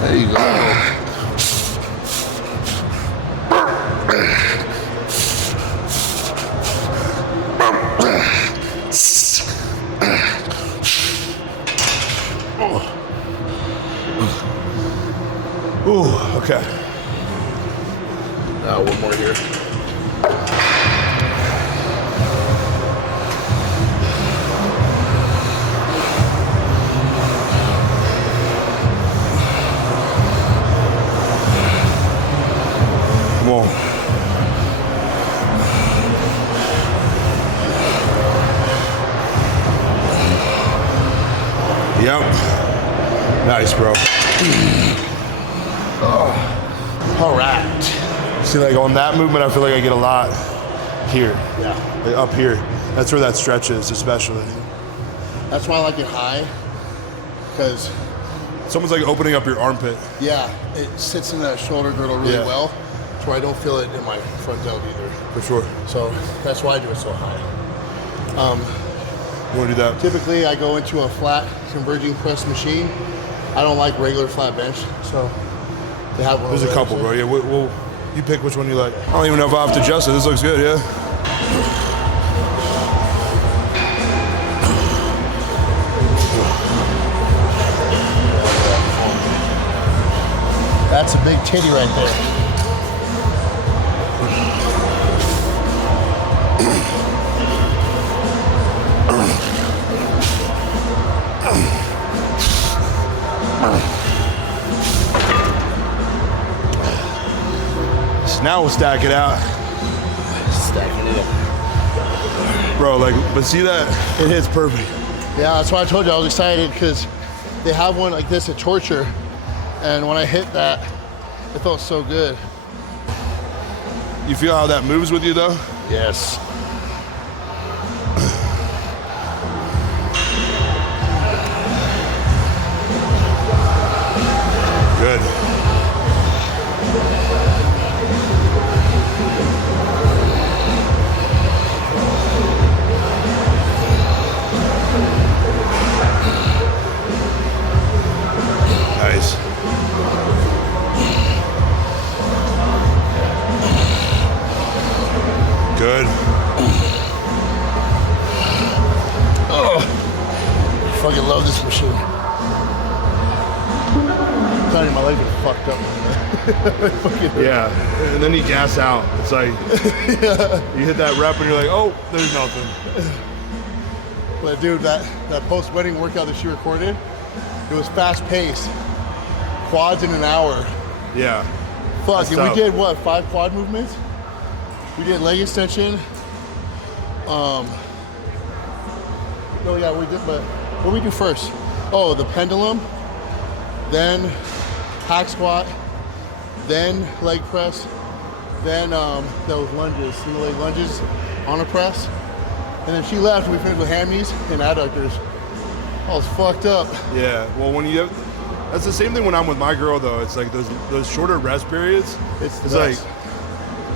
There you go. Ooh, okay. Now one more here. Come on. Yep. Nice, bro. All right. See, like on that movement, I feel like I get a lot here. Yeah. Like up here. That's where that stretch is, especially. That's why I like it high, because It's almost like opening up your armpit. yeah, it sits in that shoulder girdle really Yeah. well. That's why I don't feel it in my front delt either. For sure. So that's why I do it so high. You want to do that? Typically, I go into a flat converging press machine. I don't like regular flat bench, so they have one. There's a couple, bro. Yeah, we'll you pick which one you like. I don't even know if I have to adjust it. This looks good, yeah? That's a big titty right there. So now we'll stack it out. Stacking it up. Bro, like, but see that? It hits perfect. Yeah, that's why I told you I was excited because they have one like this at Torture, and when I hit that, it felt so good. You feel how that moves with you, though? Yes. Good. Nice. Good. Oh, fucking love this machine. Trying to my legs are fucked up. Yeah, and then you gas out. It's like you hit that rep and you're like, oh, there's nothing. But dude, that post-wedding workout that she recorded, it was fast-paced. Quads in an hour. Yeah. Fuck, and tough. we did what, 5 quad movements? We did leg extension. No, yeah, we did, but what did we do first? Oh, the pendulum, then hack squat, then leg press, then those lunges, single leg lunges on a press. And then she left and we finished with hammies and adductors. I was fucked up. Yeah, well, when you have, that's the same thing when I'm with my girl, though. It's like those shorter rest periods. It's like,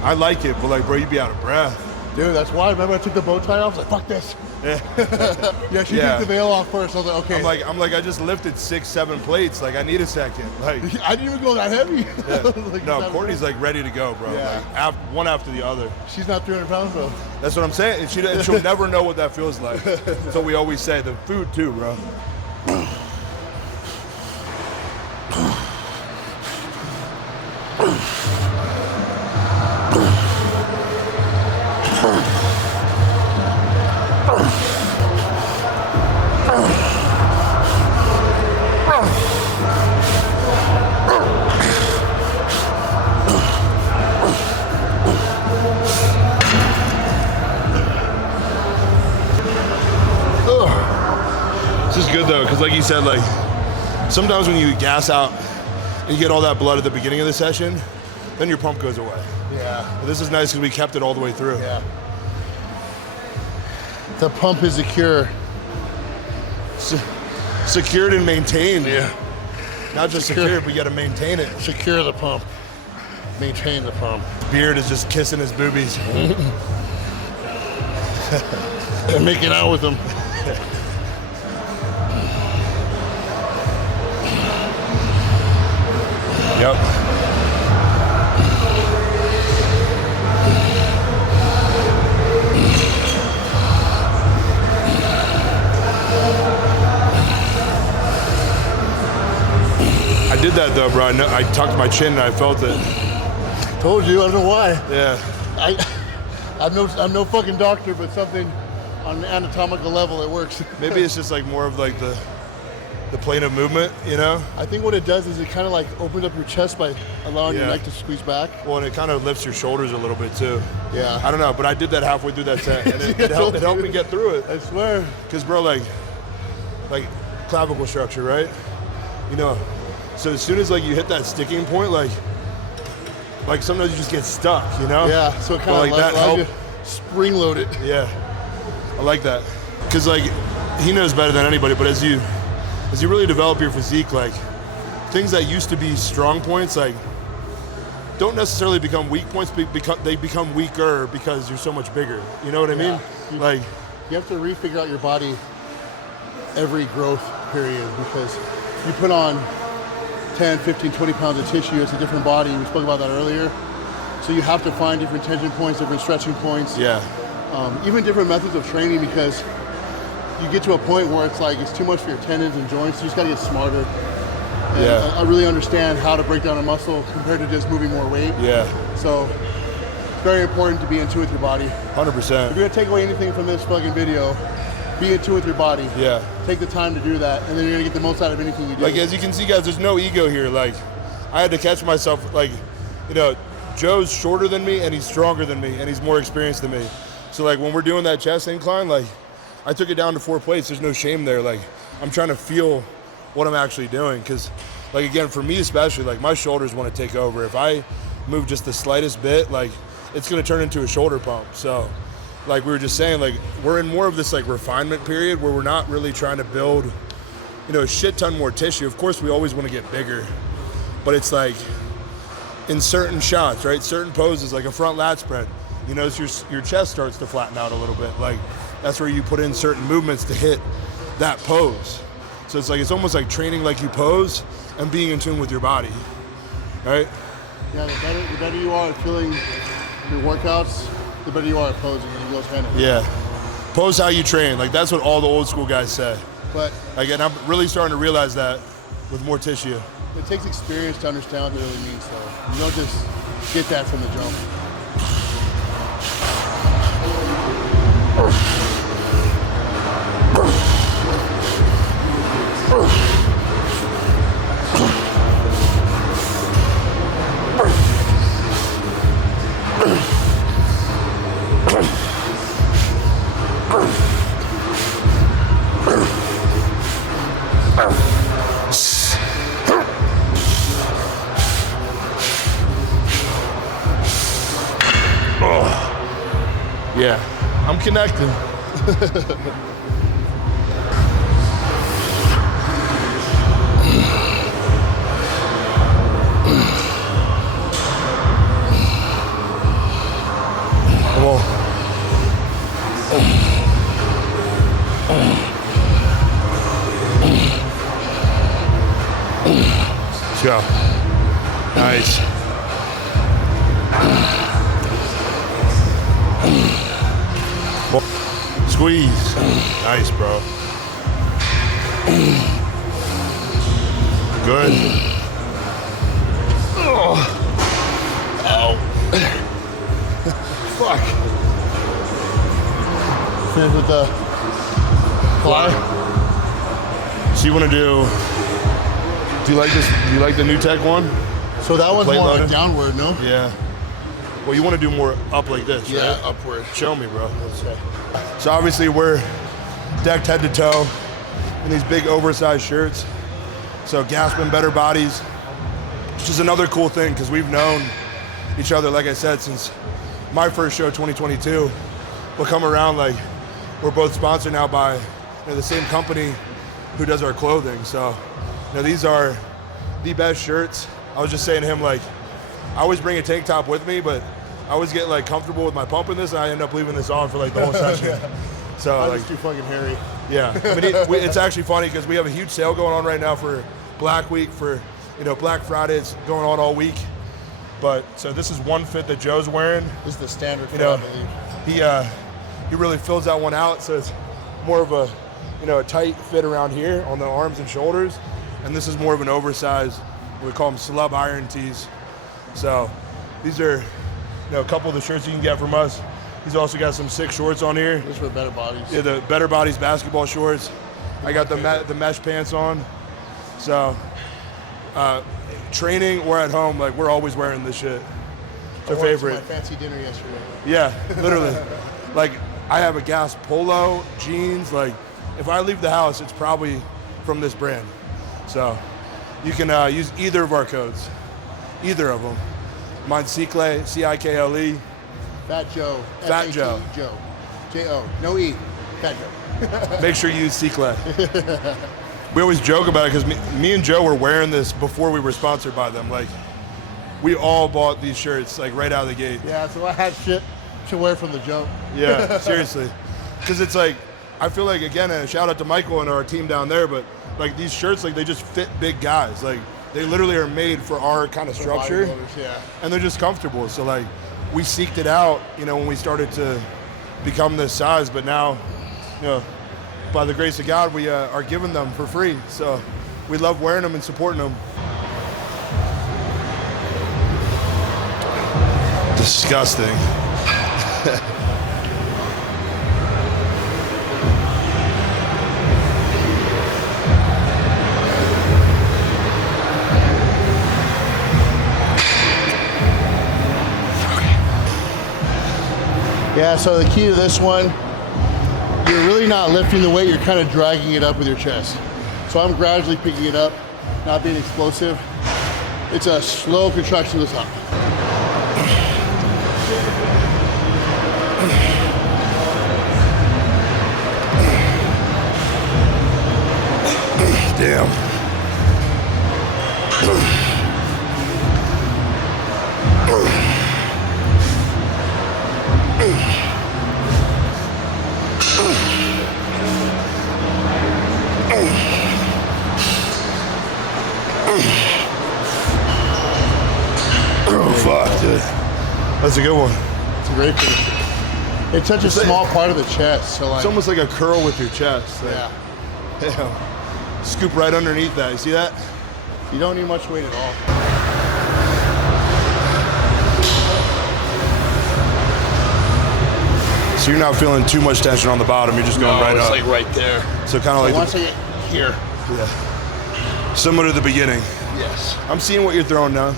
I like it, but like, bro, you'd be out of breath. Dude, that's why. Remember I took the bow tie off? I was like, fuck this. Yeah. Yeah, she took the veil off first. I was like, okay. I'm like, I just lifted 6-7 plates. Like, I need a second. Like, I didn't even go that heavy. yeah. Like, No, Courtney's like ready to go, bro. Yeah. Like, one after the other. She's not 300 pounds, though. That's what I'm saying. And she'll never know what that feels like. That's what we always say. The food, too, bro. This is good though, because like you said, like sometimes when you gas out and you get all that blood at the beginning of the session, then your pump goes away. Yeah. But this is nice because we kept it all the way through. Yeah. The pump is secure. Secured and maintained. Yeah. Not just secured, but you got to maintain it. Secure the pump. Maintain the pump. Beard is just kissing his boobies. And making out with them. Yep. I did that though, bro. I tucked my chin and I felt it. Told you, I don't know why. Yeah. I'm no fucking doctor, but something on an anatomical level it works. Maybe it's just like more of like the plane of movement, you know? I think what it does is it kind of like opens up your chest by allowing your neck to squeeze back. Well, and it kind of lifts your shoulders a little bit too. Yeah. I don't know, but I did that halfway through that set, and it helped me get through it. I swear. Because, bro, like clavicle structure, right? You know, so as soon as like you hit that sticking point, like sometimes you just get stuck, you know? Yeah. So it kind of like that helped. you spring load it. Yeah, I like that. Because like he knows better than anybody, but as you really develop your physique, like things that used to be strong points, like don't necessarily become weak points, because they become weaker because you're so much bigger. You know what I mean? Like you have to refigure out your body every growth period, because you put on 10, 15, 20 pounds of tissue, it's a different body. We spoke about that earlier. So you have to find different tension points, different stretching points. Yeah. Even different methods of training, because you get to a point where it's like it's too much for your tendons and joints. You just gotta get smarter. And Yeah. I really understand how to break down a muscle compared to just moving more weight. Yeah. So it's very important to be in tune with your body. 100%. If you're gonna take away anything from this fucking video, be in tune with your body. Yeah. Take the time to do that, and then you're gonna get the most out of anything you do. Like as you can see, guys, there's no ego here. Like I had to catch myself. Like, you know, Joe's shorter than me and he's stronger than me and he's more experienced than me. So like when we're doing that chest incline, like I took it down to 4 plates. There's no shame there. Like I'm trying to feel what I'm actually doing, because like again, for me especially, like my shoulders want to take over. If I move just the slightest bit, like it's going to turn into a shoulder pump. So like we were just saying, like we're in more of this like refinement period where we're not really trying to build, you know, a shit ton more tissue. Of course we always want to get bigger, but it's like in certain shots, right? Certain poses, like a front lat spread, you notice your chest starts to flatten out a little bit. Like that's where you put in certain movements to hit that pose. So it's like, it's almost like training like you pose and being in tune with your body, right? Yeah, the better you are at feeling your workouts, the better you are at posing, and it goes hand in hand. Yeah, pose how you train. Like that's what all the old school guys say. But Like, and I'm really starting to realize that with more tissue. It takes experience to understand what it really means, though. You don't just get that from the jump. Yeah, I'm connecting. Come on. Let's go. Nice. Squeeze. Nice, bro. Good. Oh. Ow. Fuck. Finish with the fly. So you want to do you like this? Do you like the new tech one? So that one's Plate more loaded? downward, no? Yeah. Well, you want to do more up like this, Yeah, right? upward. Show me, bro. Okay. So obviously we're decked head to toe in these big oversized shirts. So gasping better bodies, which is another cool thing because we've known each other, like I said, since my first show, 2022. We'll come around like we're both sponsored now by the same company who does our clothing. So these are the best shirts. I was just saying to him, like, I always bring a tank top with me, but I always get like comfortable with my pump in this, and I end up leaving this on for like the whole session. So I'm like, just too fucking hairy. yeah, I mean, it's actually funny because we have a huge sale going on right now for Black Week, for Black Friday. It's going on all week. But so this is one fit that Joe's wearing. This is the standard fit, I believe. He really fills that one out, so it's more of a a tight fit around here on the arms and shoulders, and this is more of an oversized. We call them slub iron tees. So these are a couple of the shirts you can get from us. He's also got some sick shorts on here. This is for better bodies. Yeah, the Better Bodies basketball shorts. I got the mesh pants on. So training or at home, like we're always wearing this shit. It's our favorite. My fancy dinner yesterday. Yeah, literally. Like I have a Gas polo, jeans. Like if I leave the house, it's probably from this brand. So you can use either of our codes, either of them. Mine's Cikle, C-I-K-L-E. Fat Joe. Fat Joe. Joe. J-O. No E. Fat Joe. Make sure you use Cikle. We always joke about it because me and Joe were wearing this before we were sponsored by them. Like we all bought these shirts like right out of the gate. Yeah, so I had shit to wear from the jump. Yeah, seriously. Because it's like, I feel like, again, a shout out to Michael and our team down there, but like these shirts, like they just fit big guys. Like they literally are made for our kind of structure. Yeah. And they're just comfortable. So like we seeked it out, when we started to become this size, but now, by the grace of God, we are giving them for free. So we love wearing them and supporting them. Disgusting. Yeah, so the key to this one, you're really not lifting the weight, you're kind of dragging it up with your chest. So I'm gradually picking it up, not being explosive. It's a slow contraction to the top. Damn. Oh, fuck, dude. That's a good one. It's a great finish. It touches a small part of the chest, so like. It's almost like a curl with your chest. Like, Yeah. yeah. Scoop right underneath that. You see that? You don't need much weight at all. So you're not feeling too much tension on the bottom. You're just going right it's up. like right there. So kind of like once I get here. yeah, similar to the beginning. Yes. I'm seeing what you're throwing now.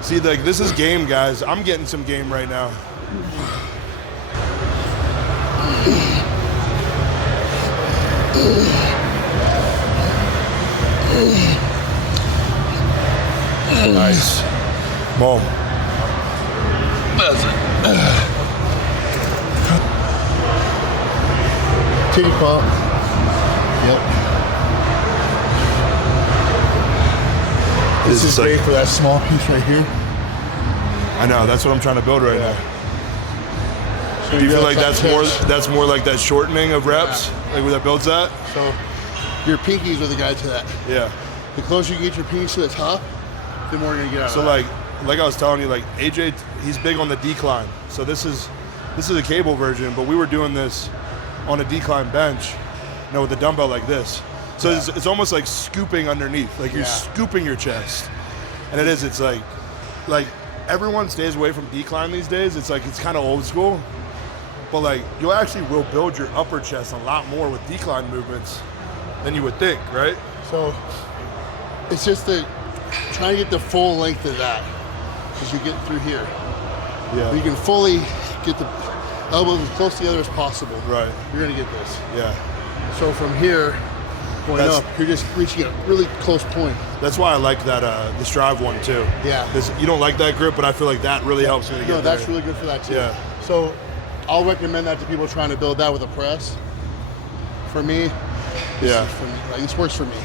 See, like this is game, guys. I'm getting some game right now. Nice. Boom. That's it. Titty pump. Yep. This is great for that small piece right here. I know, that's what I'm trying to build right now. So Do you feel like that's that's more like that shortening of reps? Like where that builds that? So your pinkies are the guide to that. Yeah. The closer you get your pinkies to the top, the more you're gonna get out So of like I was telling you, like AJ, he's big on the decline. So this is a cable version, but we were doing this on a decline bench, you know, with a dumbbell like this. So it's almost like scooping underneath, like you're scooping your chest. And it's like everyone stays away from decline these days. It's like, it's kind of old school, but like you actually will build your upper chest a lot more with decline movements than you would think, right? So it's just trying to get the full length of that as you get through here. Yeah. You can fully get the elbows as close together as possible. Right. You're gonna get this. Yeah. So from here, going up, you're just reaching a really close point. That's why I like that the Strive one too. Yeah. You don't like that grip, but I feel like that really helps me to get No, that's there. really good for that too. Yeah. So I'll recommend that to people trying to build that with a press. For me, this works for me.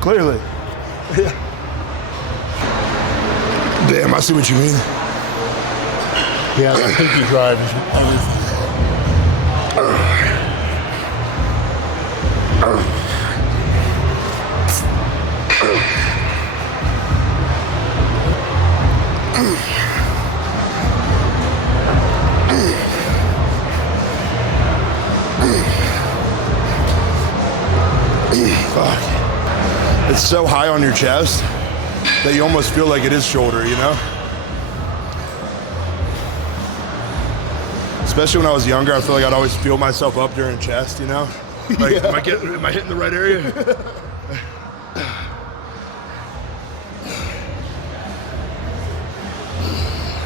Clearly. Damn, I see what you mean. Yeah, the pinky drive is everything. Fuck. It's so high on your chest that you almost feel like it is shoulder, you know? Especially when I was younger, I feel like I'd always feel myself up during chest, you know? Like, am I hitting the right area?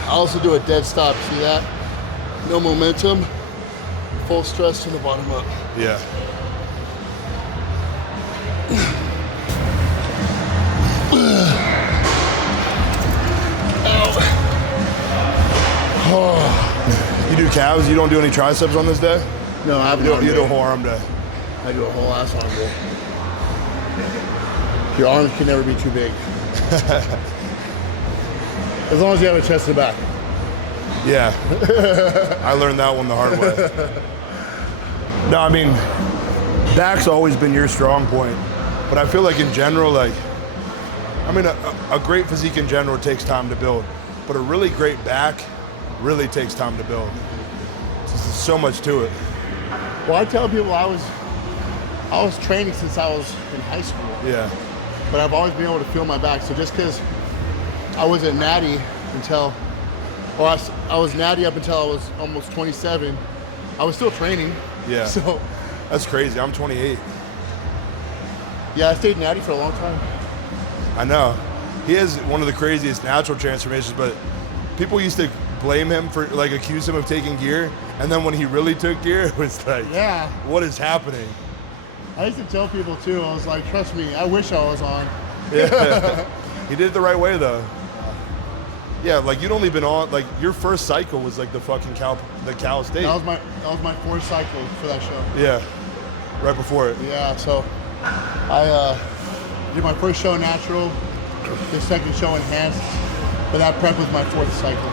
I also do a dead stop, see that? No momentum, full stress to the bottom up. Yeah. You do calves? You don't do any triceps on this day? No, I haven't. You do a whole arm day. I do a whole ass arm day. Your arms can never be too big. As long as you have a chest and back. Yeah. I learned that one the hard way. No, I mean, back's always been your strong point. But I feel like in general, like, I mean, a great physique in general takes time to build. But a really great back really takes time to build. There's so much to it. Well, I tell people I was training since I was in high school. Yeah. But I've always been able to feel my back. So just because I wasn't natty until, well, I was natty up until I was almost 27, I was still training. Yeah. So that's crazy. I'm 28. Yeah, I stayed natty for a long time. I know. He has one of the craziest natural transformations, but people used to blame him for, like, accuse him of taking gear. And then when he really took gear, it was like, yeah, what is happening? I used to tell people too, I was like, trust me, I wish I was on. Yeah. He did it the right way though. Yeah, like you'd only been on, like your first cycle was like the fucking Cal State. That was my fourth cycle for that show. Yeah, right before it. Yeah, so I did my first show natural, the second show enhanced, but that prep was my fourth cycle.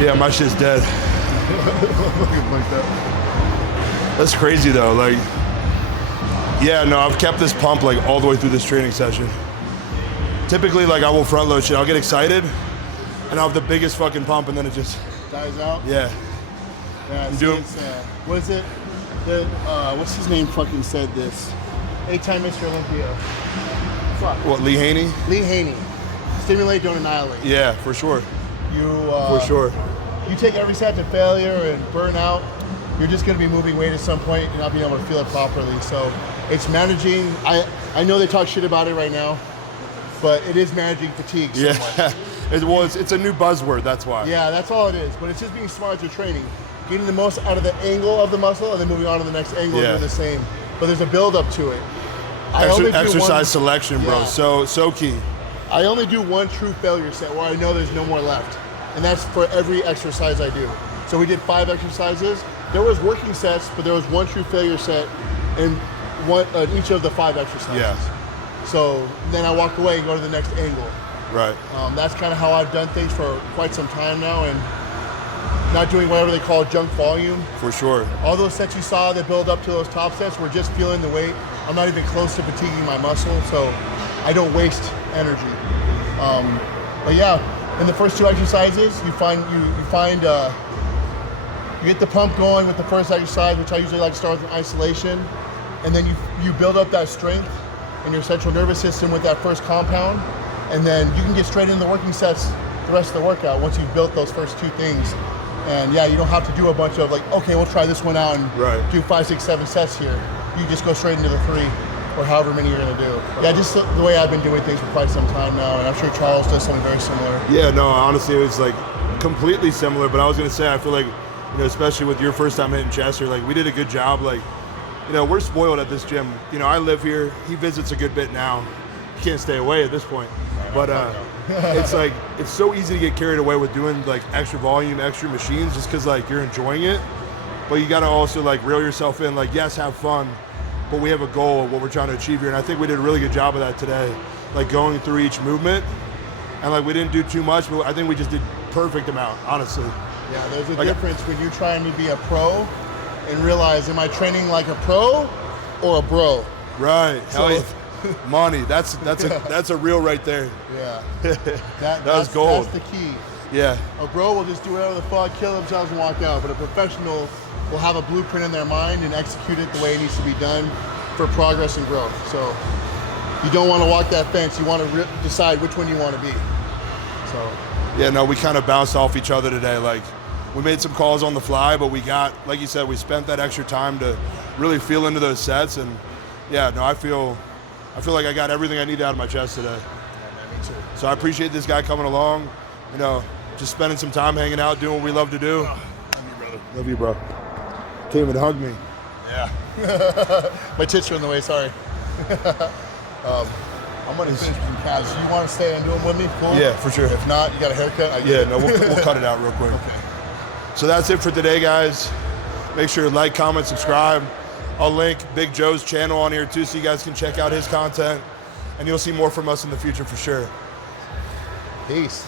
Yeah, my shit's dead. Like that. That's crazy though. Like, yeah, no, I've kept this pump like all the way through this training session. Typically, like I will front load shit. I'll get excited, and I'll have the biggest fucking pump, and then it just Dies out. yeah. Yeah, You see, do 'em? what is it? What's his name fucking said this? 8-time Mr. Olympia. Fuck. What, Lee Haney? Lee Haney. Stimulate, don't annihilate. Yeah, for sure. For sure. You take every set to failure and burn out, you're just going to be moving weight at some point and not being able to feel it properly. So it's managing. I know they talk shit about it right now, but it is managing fatigue somewhat. Yeah. It's a new buzzword, that's why. Yeah, that's all it is. But it's just being smart as you're training. Getting the most out of the angle of the muscle and then moving on to the next angle and doing the same. But there's a build up to it. Exercise selection, bro. Yeah. So key. I only do one true failure set where I know there's no more left. And that's for every exercise I do. So we did 5 exercises. There was working sets, but there was one true failure set in each of the 5 exercises. Yeah. So then I walk away and go to the next angle. Right. That's kind of how I've done things for quite some time now, and not doing whatever they call junk volume. For sure. All those sets you saw that build up to those top sets were just feeling the weight. I'm not even close to fatiguing my muscle, so I don't waste energy. But yeah, in the first 2 exercises, you get the pump going with the first exercise, which I usually like to start with isolation, and then you build up that strength in your central nervous system with that first compound, and then you can get straight into the working sets the rest of the workout once you've built those first 2 things. And yeah, you don't have to do a bunch of like, okay, we'll try this one out and do 5, 6, 7 sets here. You just go straight into the 3 or however many you're gonna do. Yeah, just the way I've been doing things for quite some time now, and I'm sure Charles does something very similar. Yeah, no, honestly, it was like completely similar, but I was gonna say, I feel like, you know, especially with your first time hitting Chester, like we did a good job. Like, you know, we're spoiled at this gym. You know, I live here, he visits a good bit now. He can't stay away at this point. But it's like, it's so easy to get carried away with doing like extra volume, extra machines, just cause like you're enjoying it. But you gotta also like reel yourself in, like, yes, have fun, but we have a goal of what we're trying to achieve here. And I think we did a really good job of that today, like going through each movement. And like we didn't do too much, but I think we just did perfect amount, honestly. Yeah, there's a difference when you're trying to be a pro and realize, am I training like a pro or a bro? Right. Hell yeah. Money. That's a reel right there. Yeah. That was gold. That's the key. Yeah. A bro will just do whatever the fuck, kill themselves and walk out. But a professional will have a blueprint in their mind and execute it the way it needs to be done for progress and growth. So you don't want to walk that fence. You want to decide which one you want to be. So. Yeah, no, we kind of bounced off each other today. Like, we made some calls on the fly, but we got, like you said, we spent that extra time to really feel into those sets. And yeah, no, I feel like I got everything I needed out of my chest today. Yeah, me too. So I appreciate this guy coming along, you know, just spending some time hanging out, doing what we love to do. Love you, brother. Love you, bro. Came and hugged me. Yeah. My tits are in the way, sorry. I'm gonna finish some calves. You want to stay and do them with me? Cool. Yeah, for sure. If not, you got a haircut? We'll cut it out real quick. Okay. So that's it for today, guys. Make sure to like, comment, subscribe. I'll link Big Joe's channel on here too, so you guys can check out his content. And you'll see more from us in the future for sure. Peace.